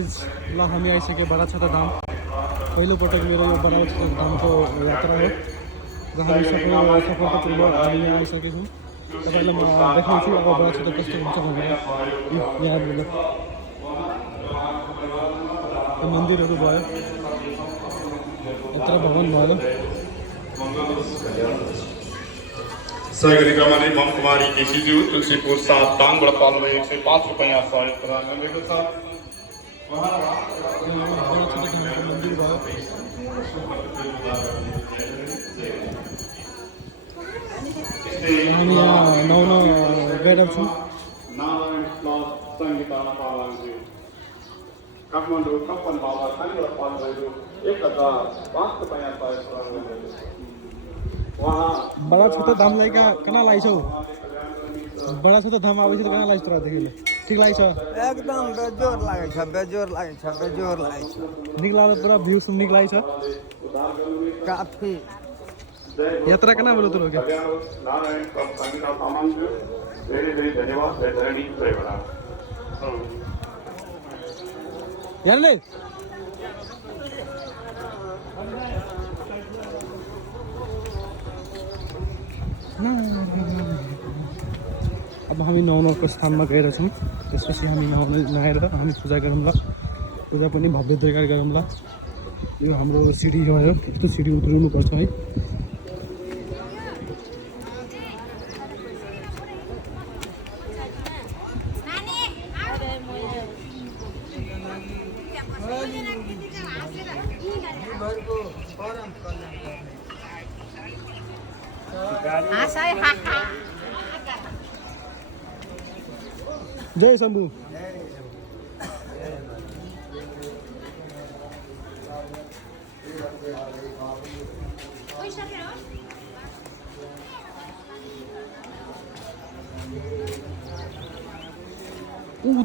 ल हामी आइसक्यो बडाछोटा धाम। पहिलोपटक मेरो यो बडाछोटा धामको यात्रा हो र हामी सफलतापूर्वक हामी यहाँ आइसकेका छौँ। तपाईँलाई म देखाउँछु अब बडाछोटा कस्तो हुन्छ भनेर। यहाँ मन्दिरहरू भयो, यत्र भवन भयो। सहयोगी क्रमले बम कुमारी केसीज्यू तुलसीपुर 7 दाङबाट पाल्नुभयो 105 रुपैयाँ सहयोग प्रदान गर्नुभएको छ। मन्दिर भयो। हामी यहाँ नुहाउन गएर छौँ। काठमाडौँ 56 बाबा सानीबाट पाल्नुभयो 1005 रुपैयाँ सहयोग प्रदान गर्नुभएको छ। बडाछोटा धामलाई कहाँ लाइछौ? बडाछोटा धाम आएपछि त कहाँ लाइछ तोरा देखिले? ठीक लाग्छ? एकदम बेजोर लागेछ, बेजोर लागेछ, बेजोर लागेछ। निक लाग्यो, पुरा भ्यू सब निक लागेछ। काफी यात्रा कहाँ बोल्यो तोरो के? नारायण संगीता तामाङज्यू धेरै धेरै धन्यवाद। धन्यवाद प्रेरणा यारले अब हामी नुहाउनको स्थानमा गएर छौँ। त्यसपछि हामी नुहाएर हामी पूजा गरौँला। पूजा पनि भव्य तरिकाले गरौँला। यो हाम्रो सिडी भयो, यस्तो सिडी उत्रिनुपर्छ है। जय शम्भु।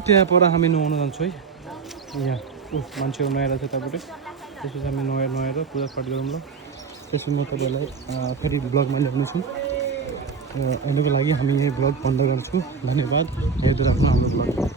त्यहाँ पर हामी नुहाउन जान्छौँ है। यहाँ मान्छेहरू नुहाएर छ त्यहाँबाट। त्यसपछि हामी नुहाएर पूजापाठ गरौँ ल। त्यसपछि म तपाईँहरूलाई फेरि ब्लगमा ल्याउनेछु। अहिलेको लागि हामी यही ब्लग बन्द गर्छु। धन्यवाद। हेर्दै राख्नु हाम्रो ब्लग।